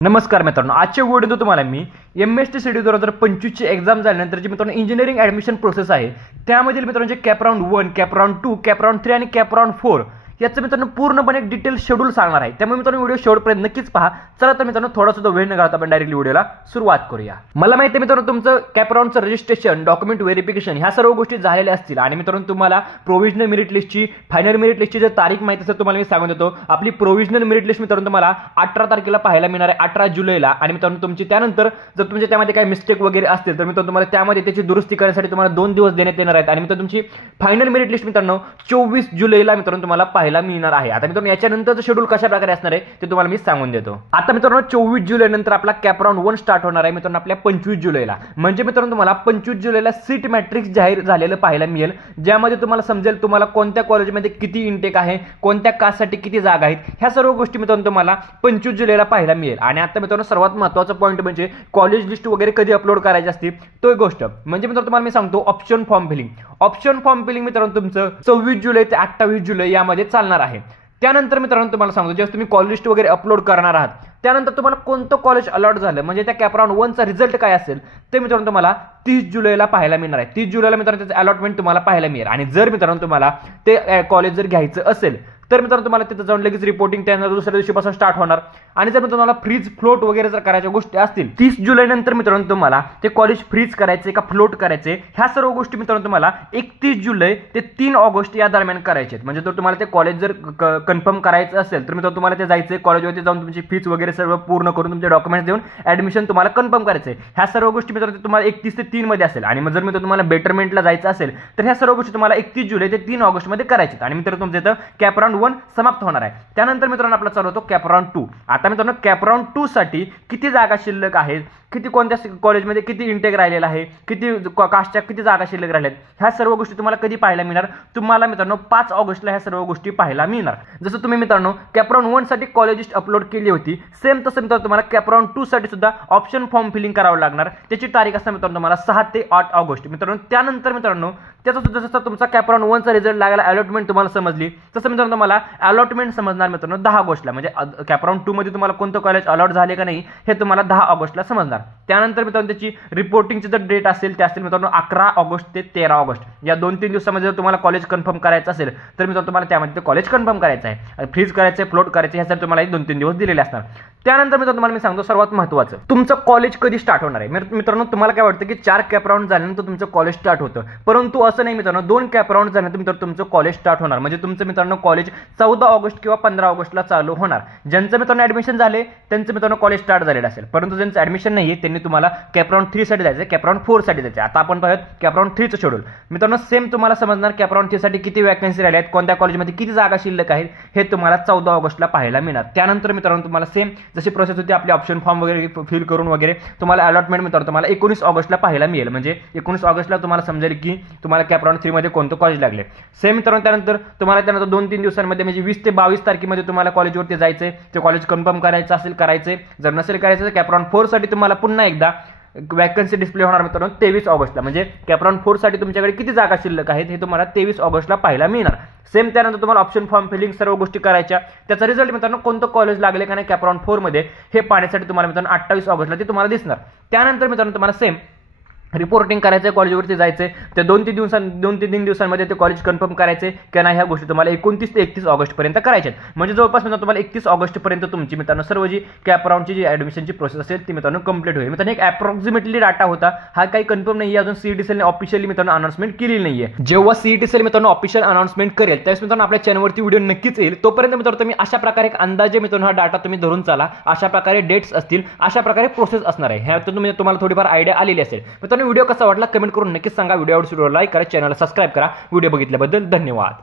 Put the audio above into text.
नमस्कार मित्रांनो, आजच्या व्हिडिओमध्ये तुम्हाला मी MST CET 2025 ची एक्झाम झाल्यानंतर जी मित्रांनो इंजिनिअरिंग ऍडमिशन प्रोसेस आहे त्यामधील मित्रांनो जे cap round 1, cap round 2, cap round 3 आणि कॅप राउंड 4 याचं मित्रांनो पूर्णपणे डिटेल शेड्यूल सांगणार आहे। त्यामुळे मित्रांनो व्हिडिओ शेवटपर्यंत नक्कीच पहा। चला तर मित्रांनो थोडा सुद्धा वेळ न घालता आपण डायरेक्टली व्हिडिओला सुरुवात करूया। मला माहिती आहे मित्रांनो तुमचं कॅप राउंडचं रजिस्ट्रेशन, डॉक्युमेंट व्हेरिफिकेशन ह्या सर्व गोष्टी झालेल्या असतील आणि मित्रांनो तुम्हाला प्रोव्हिजनल मेरिट लिस्टची, फायनल मेरिट लिस्टची जर तारीख माहिती असेल तुम्हाला मी सांगून देतो। आपली प्रोव्हिजनल मेरिट लिस्ट मित्रांनो तुम्हाला 18 तारखेला पाहायला मिळणार आहे, 18 जुलैला। आणि मित्रांनो तुमची त्यानंतर जर तुमच्या त्यामध्ये काही मिस्टेक वगैरे असतील तर मित्रांनो तुम्हाला त्यामध्ये त्याची दुरुस्ती करण्यासाठी तुम्हाला 2 दिवस देण्यात येणार आहेत। आणि मित्रांनो तुमची फायनल मेरिट लिस्ट मित्रांनो 24 जुलैला मित्रांनो तुम्हाला पाहायला मिळणार आहे। आता मित्रांनो याच्यानंतरचं शेड्यूल कशा प्रकारे असणार आहे ते तुम्हाला मी सांगून देतो। आता मित्रांनो 24 जुलै नंतर आपला कॅप राउंड 1 स्टार्ट होणार आहे मित्रांनो आपल्या 25 जुलैला। म्हणजे मित्रांनो तुम्हाला 25 जुलैला सीट मॅट्रिक्स जाहीर झालेलं पाहायला मिळेल, ज्यामध्ये तुम्हाला समजेल तुम्हाला कोणत्या कॉलेजमध्ये किती इनटेक आहे, कोणत्या कास्टसाठी किती जागा आहेत, ह्या सर्व गोष्टी मित्रांनो तुम्हाला 25 जुलैला पाहायला मिळेल। आणि आता मित्रांनो सर्वात महत्त्वाचा पॉईंट म्हणजे कॉलेज लिस्ट वगैरे कधी अपलोड करायची असते तो गोष्ट म्हणजे मित्रांनो तुम्हाला मी सांगतो option form filling. Option form filling मित्रांनो तुमचं 24 जुलै ते 28 जुलै यामध्ये चालणार आहे। त्यानंतर मित्रांनो तुम्हाला सांगतो जेव्हा तुम्ही कॉलेज लिस्ट वगैरे अपलोड करणार आहात त्यानंतर तुम्हाला कोणतं कॉलेज अलॉट झालं म्हणजे त्या कॅप राउंड 1 चा रिझल्ट काय असेल ते मित्रांनो तुम्हाला 30 जुलैला पाहायला मिळणार आहे। 30 जुलैला मित्रांनो त्याचं अलॉटमेंट तुम्हाला पाहायला मिळेल। आणि जर मित्रांनो तुम्हाला ते कॉलेज जर घ्यायचं असेल तर मित्रांनो तुम्हाला तिथे जाऊन लगेच रिपोर्टिंग त्यानंतर दुसऱ्या दिवशीपासून स्टार्ट होणार। आणि जर तुम्हाला फ्रीज फ्लोट वगैरे जर करायच्या गोष्टी असतील 30 जुलै नंतर मित्रांनो तुम्हाला ते कॉलेज फ्रीज करायचे का फ्लोट करायचे ह्या सर्व गोष्टी मित्रांनो तुम्हाला 31 जुलै ते 3 ऑगस्ट या दरम्यान करायचे। म्हणजे जर तुम्हाला ते कॉलेज जर कन्फर्म करायचं असेल तर मित्रांनो तुम्हाला ते जायचं कॉलेजवरती जाऊन तुमची फीस वगैरे सर्व पूर्ण करून तुमचे डॉक्युमेंट्स देऊन ऍडमिशन तुम्हाला कन्फर्म करायचं आहे। ह्या सर्व गोष्टी मित्रांनो तुम्हाला 31 ते 3 मध्ये असेल। आणि जर मित्रांनो तुम्हाला बेटरमेंटला जायचं असेल तर ह्या सर्व गोष्टी तुम्हाला 31 जुलै ते 3 ऑगस्ट मध्ये करायचे। आणि मित्रांनो तुमचं इथं कॅप राउंड 1 समाप्त होणार आहे। त्यानंतर मित्रांनो आपला चालू होतो कॅप राउंड 2। आता मित्रांनो कॅप राउंड 2 साठी किती जागा शिल्लक आहेत, किती कोणत्या कॉलेजमध्ये किती इंटेक राहिलेला आहे, किती कास्टच्या किती जागा शिल्लक राहिल्यात, ह्या सर्व गोष्टी तुम्हाला कधी पाहायला मिळणार तुम्हाला मित्रांनो 5 ऑगस्टला ह्या सर्व गोष्टी पाहायला मिळणार। जसं तुम्ही मित्रांनो कॅप राउंड 1 साठी कॉलेज लिस्ट अपलोड केली होती सेम तसं मित्रांनो तुम्हाला कॅप राउंड 2 साठी सुद्धा ऑप्शन फॉर्म फिलिंग करावं लागणार। त्याची तारीख असते मित्रांनो तुम्हाला 6 ते 8 ऑगस्ट मित्रांनो। त्यानंतर मित्रांनो त्याचा सुद्धा जसं तुमचा कॅप राउंड 1 चा रिझल्ट लागला, अलॉटमेंट तुम्हाला समजली, तसं मित्रांनो तुम्हाला अलॉटमेंट समजणार मित्रांनो 10 ऑगस्टला। म्हणजे कॅप राउंड 2 मध्ये तुम्हाला कोणतं कॉलेज अलॉट झाले का नाही हे तुम्हाला 10 ऑगस्टला समजणार। त्यानंतर मित्रांनो त्याची रिपोर्टिंगची जर डेट असेल ते असेल मित्रांनो 11 ऑगस्ट ते 13 ऑगस्ट या 2-3 दिवसामध्ये जर तुम्हाला कॉलेज कन्फर्म करायचं असेल तर मित्रांनो तुम्हाला त्यामध्ये ते कॉलेज कन्फर्म करायचं आहे, फ्रीज करायचं आहे, फ्लोट करायचं ह्यासाठी तुम्हाला 2-3 दिवस दिलेले असणार। त्यानंतर मित्रांनो तुम्हाला मी सांगतो सर्वात महत्त्वाचं तुमचं कॉलेज कधी स्टार्ट होणार आहे। मित्रांनो तुम्हाला काय वाटतं की 4 कॅप राउंड झाल्यानंतर तुमचं कॉलेज स्टार्ट होतं, परंतु असं नाही मित्रांनो। 2 कॅप राउंड झाल्यानंतर मित्रांनो तुमचं कॉलेज स्टार्ट होणार। म्हणजे तुमचं मित्रांनो कॉलेज 14 ऑगस्ट किंवा 15 ऑगस्टला चालू होणार। ज्यांचं मित्रांनो ऍडमिशन झाले त्यांचं मित्रांनो कॉलेज स्टार्ट झालेलं असेल, परंतु ज्यांचं ऍडमिशन नाहीये त्यांनी तुम्हाला कॅप राउंड 3 साठी जायचं, कॅप राउंड 4 साठी जायचं। आता आपण पाहूयात कॅप राउंड 3 चं शेड्यूल। मित्रांनो सेम तुम्हाला समजणार कॅप राउंड 3 साठी किती वॅकन्सी राहिल्या आहेत, कोणत्या कॉलेजमध्ये किती जागा शिल्लक आहेत हे तुम्हाला 14 ऑगस्टला पाहायला मिळणार। त्यानंतर मित्रांनो तुम्हाला सेम जशी प्रोसेस होती आपली ऑप्शन फॉर्म वगैरे फिल करून वगैरे तुम्हाला अलॉटमेंट मित्रांनो तुम्हाला 19 ऑगस्टला पाहायला मिळेल। म्हणजे 19 ऑगस्टला तुम्हाला समजेल की तुम्हाला कॅप राउंड 3 मध्ये कोणतं कॉलेज लागले। सेम मित्रांनो त्यानंतर तुम्हाला त्यानंतर 2-3 दिवसांमध्ये म्हणजे 20 ते 22 तारखेमध्ये तुम्हाला कॉलेजवरती जायचंय, ते कॉलेज कन्फर्म करायचं असेल करायचंय, जर नसेल करायचं तर कॅप राउंड 4 साठी तुम्हाला पुन्हा एकदा वॅकन्सी डिस्प्ले होणार मित्रांनो 23 ऑगस्टला। म्हणजे कॅप राउंड 4 साठी तुमच्याकडे किती जागा शिल्लक आहेत हे तुम्हाला 23 ऑगस्टला पाहायला मिळणार। सेम त्यानंतर तुम्हाला ऑप्शन फॉर्म फिलिंग सर्व गोष्टी करायच्या, त्याचा रिझल्ट मित्रांनो कोणतं कॉलेज लागले का नाही कॅप राउंड 4 मध्ये हे पाहण्यासाठी तुम्हाला मित्रांनो 28 ऑगस्टला ते तुम्हाला दिसणार। त्यानंतर मित्रांनो तुम्हाला सेम रिपोर्टिंग करायचं, कॉलेजवरती जायचंय, त्या 2-3 दिवसांमध्ये ते कॉलेज कन्फर्म करायचे की नाही ह्या गोष्टी तुम्हाला 29 ते 31 ऑगस्ट पर्यंत करायच्या। म्हणजे जवळपास मित्रांनो तुम्हाला 31 ऑगस्ट पर्यंत तुमची मित्रांनो सर्व जी कॅप राउंडची जी ऍडमिशनची प्रोसेस असेल ती मित्रांनो कंप्लीट होईल। मित्रांनो एक अप्रॉक्सिमेटली डाटा होता, हा काही कन्फर्म नाहीये अजून, सीईटी सेलने ऑफिशियली मित्रांनो अनाउन्समेंट केलेली नाहीये। जेव्हा सीईटी सेल मित्रांनो ऑफिशियल अनाउन्समेंट करेल त्यावेळेस मित्रांनो आपल्या चॅनलवरती व्हिडिओ नक्कीच येईल। तोपर्यंत मित्रांनो तुम्ही अशा प्रकारे एक अंदाजे मित्रांनो हा डाटा तुम्ही धरून चाला, अशा प्रकारे डेट्स असतील, अशा प्रकारे प्रोसेस असणार आहे। ह्या तुम्हाला थोडीफार आयडिया आलेली असेल। मित्रांनो व्हिडिओ कसा वाटला कमेंट करून नक्कीच सांगा। व्हिडिओ आवडल्यास लाईक करा, चॅनलला सबस्क्राइब करा। व्हिडिओ बघितल्याबद्दल धन्यवाद।